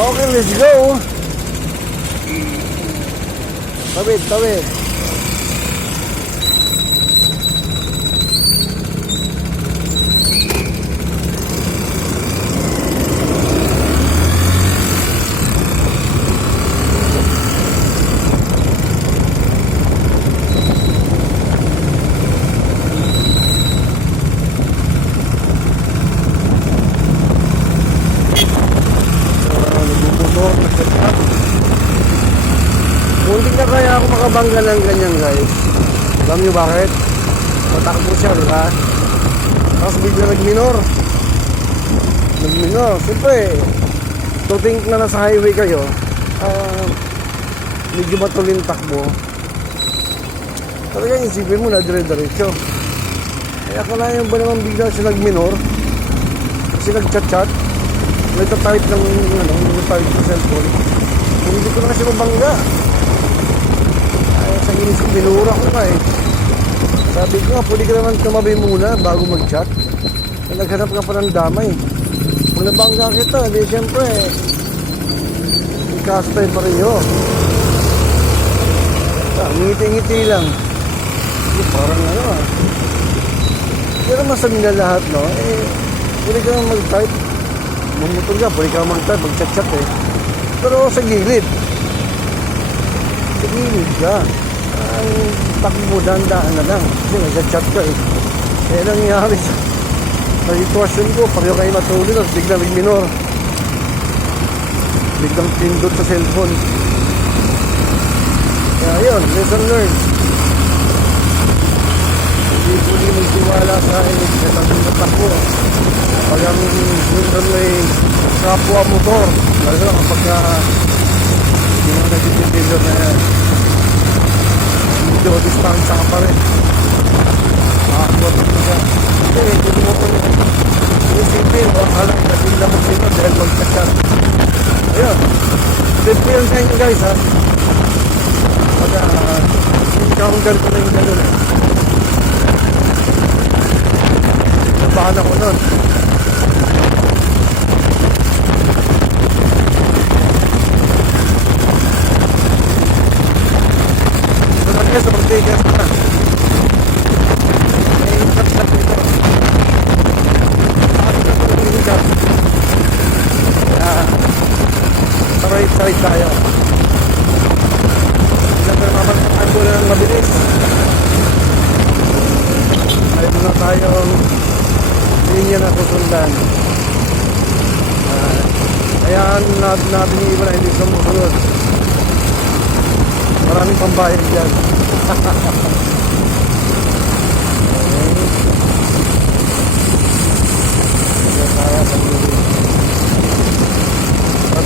Okay, let's go. Tawid, tawid. Muntik na kaya ako makabangga ng ganyan, guys. Alam nyo bakit? Matakbo siya, di ba? Tapos bigla nag-minor. Siyempre, to think na nasa highway kayo, medyo matulin takbo. Talaga isipin mo na dire-diretso. Kaya kung na yung ba naman bigla siya nag-minor, kasi nag-chat-chat, nagtatype ng nagtatype ng cellphone, hindi ko na kasi mabangga. Sa inis ko, binura ko na eh. Sabi ko nga, pwede ka naman tumabi muna bago mag-chat. Naghanap ka pa ng damay. Kung nabangga kita, di siyempre, ikastay pa rin yun. Ngiti-ngiti lang. Parang Pero masabi na lahat, no? Pwede ka naman mag-type. Bumutol ka, pwede ka mag-type, mag-chat-chat eh. Pero sa gilid. Sa gilid ka. Ang takbo dandaan na lang. Kasi nag-chat ka eh. Kaya nangyari sa sitwasyon ko, pareho kayo matulog, tapos biglang minor. Biglang pindot sa cellphone. Kaya yun, lesson learned. Hindi ko din magtiwala sa akin sa takbo. Pag ang minsan may kapwa motor, lalo na kapag hindi mo nag-intendor na yan. Hindi ko distansya ka pa rin. Makakuha dito siya. Hindi mo ko isipin o akala na sila magsino dahil mag-chat. Ayun. Tip yun sa inyo guys ha. Pag encounter ko na yung gano'n eh. Nabahan ako nun. Sa Ortigas na may kapsat nito kaya sa right side tayo siyempre mamantakan ko na ng mabilis ayaw na tayong linya na susundan kaya natin yung iba na hindi sumusunod maraming pambayad dyan.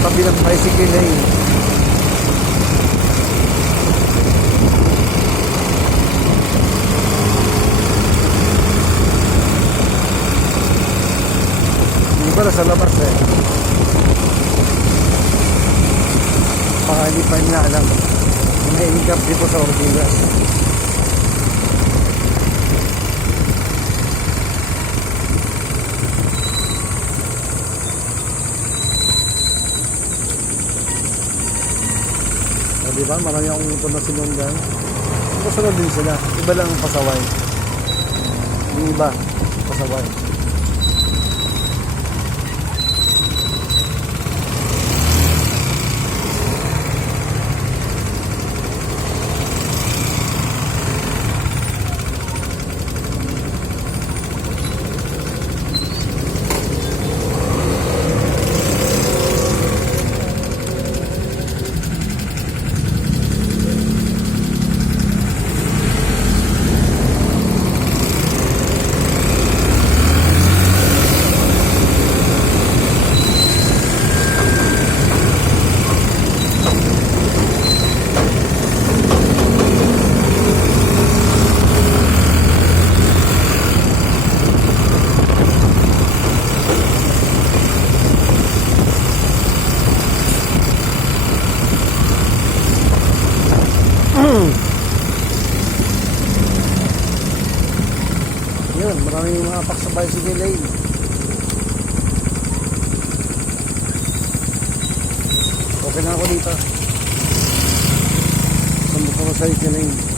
Tabi ng bicycle lane. Hindi ba nasa labas eh. Baka hindi pa niya alam. May income dito sa Ortigas. Diba? Marami akong motor na sinundan. Masunod din sila. Iba lang ang pasaway. Yung iba, pasaway. Yun, maraming mga apak sa bicycle lane. makikita sa motorcycling.